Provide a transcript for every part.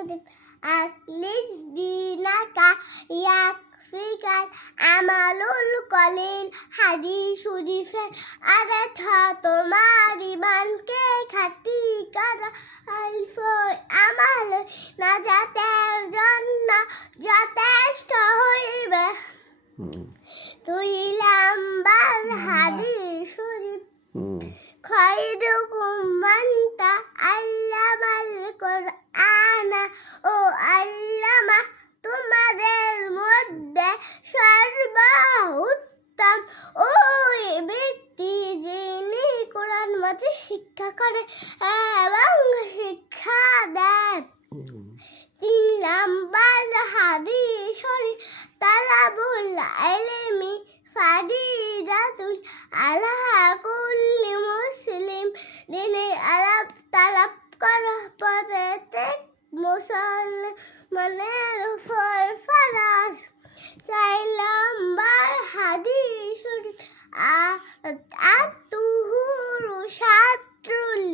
شرب أخلص دينك يكفيك العمل القليل حديث شريفের অর্থ তোমার ইমানকে খাঁটি করা অল্প আমল নাজাতের জন্য যথেষ্ট হইবে তুই লাম্বার হাদিস শরীফ খৈরুকুম মান তাআল্লামাল কুরআন ও আল্লামা তোমাদের মধ্যে সর্বোত্তম ওই ব্যক্তি যিনি কোরআন মাঝে শিক্ষা করে এবং শিক্ষা দেয় 3 নাম্বার হাদিস শরীফ তালাবুল ইলমি ফারিদাতুল আলা কুল্লি মুসলিম দিনের আলাপ তালাব করা প্রত্যেক মুসলমানের উপর ফরজ 4 নাম্বার হাদিস শরীফ আত-তুহুরু শাত্রুল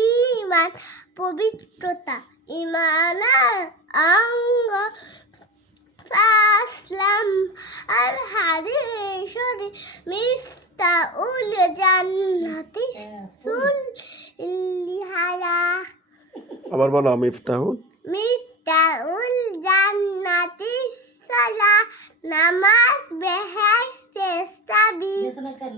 ঈমান পবিত্রতা ঈমানের অঙ্গ ফাসলাম আল হাদিস শরীফ মিফতাউল জান্নাতি সুলহালা আবার বলো মিফতাহুল জান্নাতি সালাহ নামাজ বেহেশতের চাবি